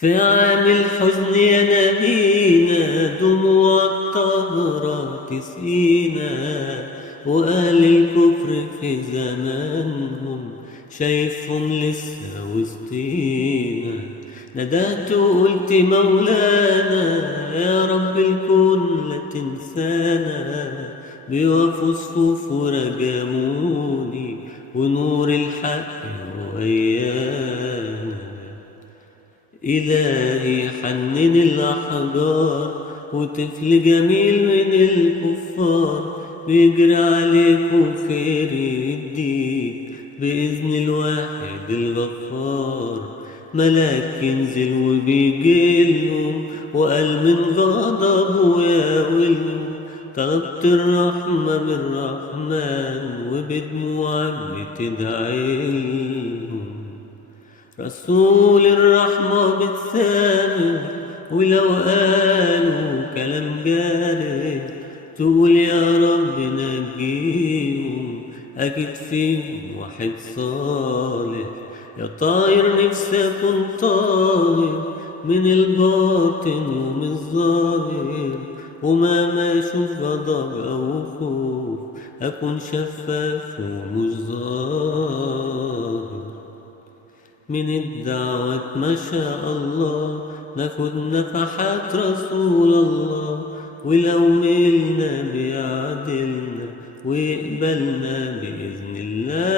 في عام الحزن ينادينا دموع الطهرة تسقينا، وأهل الكفر في زمانهم شايفهم لسه وسطينا. ندهت وقلت مولانا يا رب الكون لا تنسانا، بيقفوا صفوف ورجموني ونور الحق وإيانا. إلهي حنن الأحجار وطفل جميل من الكفار بيجري عليك وخير يديك بإذن الواحد الغفار. ملاك ينزل وبيجيلهم وقال من غضبه يا ولهم، طلبت الرحمة من الرحمن وبدموعك بتدعيلهم. رسول الرحمة بتسامح ولو قالوا كلام جارح تقول يا رب نجيهم، أكيد فيهم واحد صالح. يا طاير نفسي أكون طاهر من الباطن ومن الظاهر، وما أشوف غضب أو خوف أكون شفاف ومش ظاهر. من الدعوات ما شاء الله ناخد نفحات رسول الله، ولو ملنا بيعدلنا ويقبلنا بإذن الله.